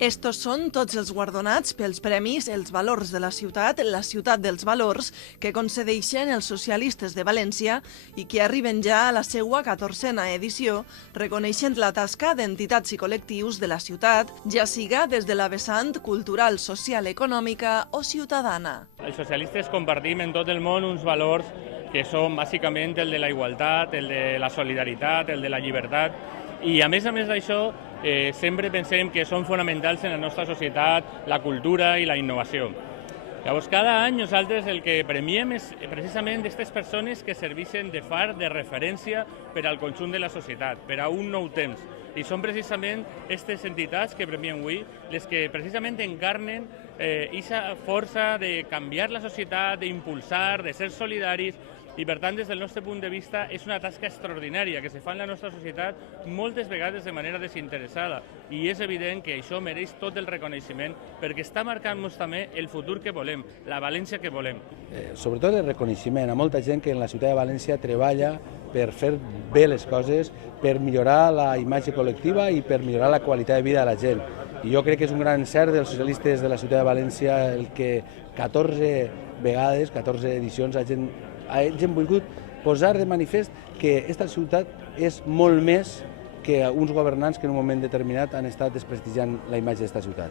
Estos són tots els guardonats pels premis Els Valors de la Ciutat dels Valors, que concedeixen els socialistes de València i que arriben ja a la seva 14a edició, reconeixent la tasca d'entitats i col·lectius de la ciutat, ja siga des de la vessant cultural, social, econòmica o ciutadana. Els socialistes compartim en tot el món uns valors que són bàsicament el de la igualtat, el de la solidaritat, el de la llibertat, i a més d'això sempre pensem que són fonamentals en la nostra societat la cultura i la innovació. Llavors, cada any nosaltres el que premiem és precisament aquestes persones que serveixen de far, de referència per al conjunt de la societat, per a un nou temps. I són precisament aquestes entitats que premiem avui les que precisament encarnen aquesta força de canviar la societat, d'impulsar, de ser solidaris, i per tant, des del nostre punt de vista, és una tasca extraordinària que se fa en la nostra societat moltes vegades de manera desinteressada, i és evident que això mereix tot el reconeixement perquè està marcant-nos també el futur que volem, la València que volem. Sobretot el reconeixement a molta gent que en la ciutat de València treballa per fer bé les coses, per millorar la imatge col·lectiva i per millorar la qualitat de vida de la gent. I jo crec que és un gran encert dels socialistes de la ciutat de València el que 14 vegades, 14 edicions hagin volgut posar de manifest que aquesta ciutat és molt més que uns governants que en un moment determinat han estat desprestigiant la imatge d'aquesta ciutat.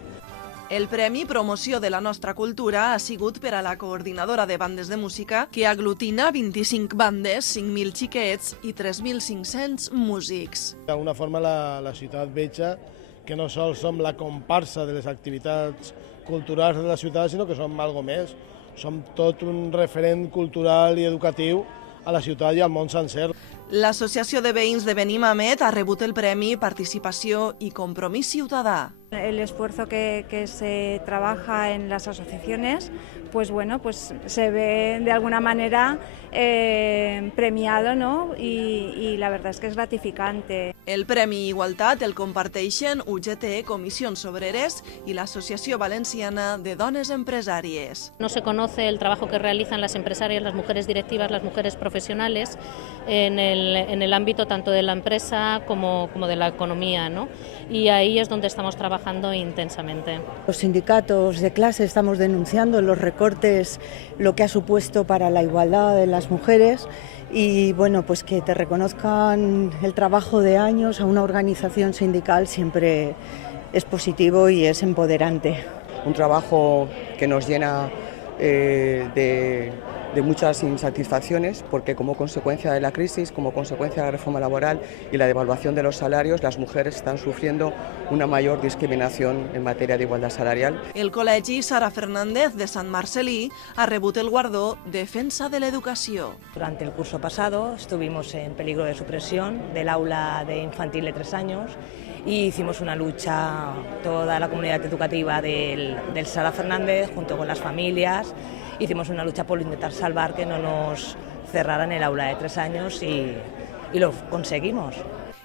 El Premi Promoció de la Nostra Cultura ha sigut per a la coordinadora de bandes de música, que aglutina 25 bandes, 5.000 xiquets i 3.500 músics. D'alguna forma la ciutat veja que no sols som la comparsa de les activitats culturals de la ciutat, sinó que som algo més. Som tot un referent cultural i educatiu a la ciutat i al món sencer. L'Associació de Veïns de Benimàmet ha rebut el Premi Participació i Compromís Ciutadà. El esfuerzo que se trabaja en las asociaciones, pues se ve de alguna manera premiado, ¿no? Y la verdad es que es gratificante. El Premi Igualtat el comparteixen UGT, Comissions Obreres y la Asociación Valenciana de Dones Empresàries. No se conoce el trabajo que realizan las empresarias, las mujeres directivas, las mujeres profesionales en el ámbito tanto de la empresa como de la economía, ¿no? Y ahí es donde estamos trabajando intensamente. Los sindicatos de clase estamos denunciando los recortes, lo que ha supuesto para la igualdad de las mujeres y pues que te reconozcan el trabajo de años a una organización sindical siempre es positivo y es empoderante. Un trabajo que nos llena de muchas insatisfacciones porque como consecuencia de la crisis, como consecuencia de la reforma laboral y la devaluación de los salarios, las mujeres están sufriendo una mayor discriminación en materia de igualdad salarial. El Col·legi Sara Fernández de Sant Marcelí ha rebut el guardó Defensa de l'Educació. Durante el curso pasado estuvimos en peligro de supresión del aula de infantil de 3 años y hicimos una lucha, toda la comunidad educativa del Sara Fernández junto con las familias. Hicimos una lucha por intentar salvar que no nos cerraran el aula de 3 años y lo conseguimos.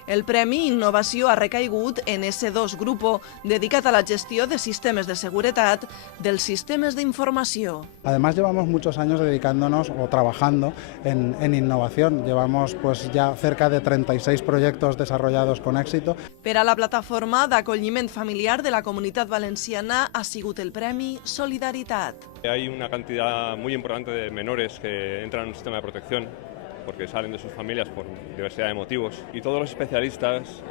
El Premi Innovació ha recaigut en S2 Grupo, dedicat a la gestió de sistemes de seguretat dels sistemes d'informació. Además, llevamos muchos años dedicándonos o trabajando en innovación. Llevamos ya cerca de 36 proyectos desarrollados con éxito. Per a la plataforma d'acolliment familiar de la Comunitat Valenciana ha sigut el Premi Solidaritat. Hay una cantidad muy importante de menores que entran en un sistema de protección porque salen de sus familias por diversidad de motivos. Y todos los especialistas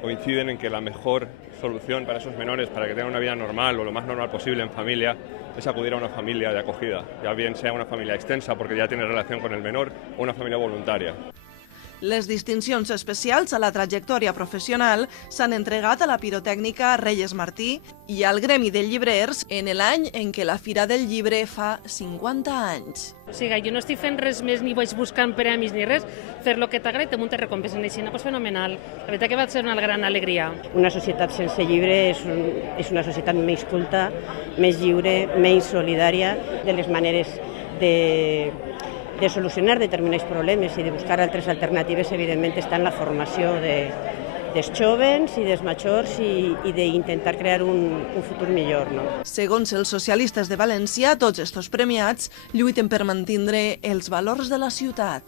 coinciden en que la mejor solución para esos menores, para que tengan una vida normal o lo más normal posible en familia, es acudir a una familia de acogida, ya bien sea una familia extensa porque ya tiene relación con el menor o una familia voluntaria. Les distincions especials a la trajectòria professional s'han entregat a la pirotècnica Reyes Martí i al Gremi de Llibrers en l'any en què la Fira del Llibre fa 50 anys. O sigui, jo no estic fent res més ni vaig buscant premis ni res, fer el que t'agrada i te muntes recompenses així, pues fenomenal. La veritat que va ser una gran alegria. Una societat sense llibre és una societat més culta, més lliure, més solidària, de les maneres de solucionar determinats problemes i de buscar altres alternatives, evidentment, està en la formació dels jóvens i dels majors i d'intentar crear un futur millor. No? Segons els socialistes de València, tots estos premiats lluiten per mantindre els valors de la ciutat.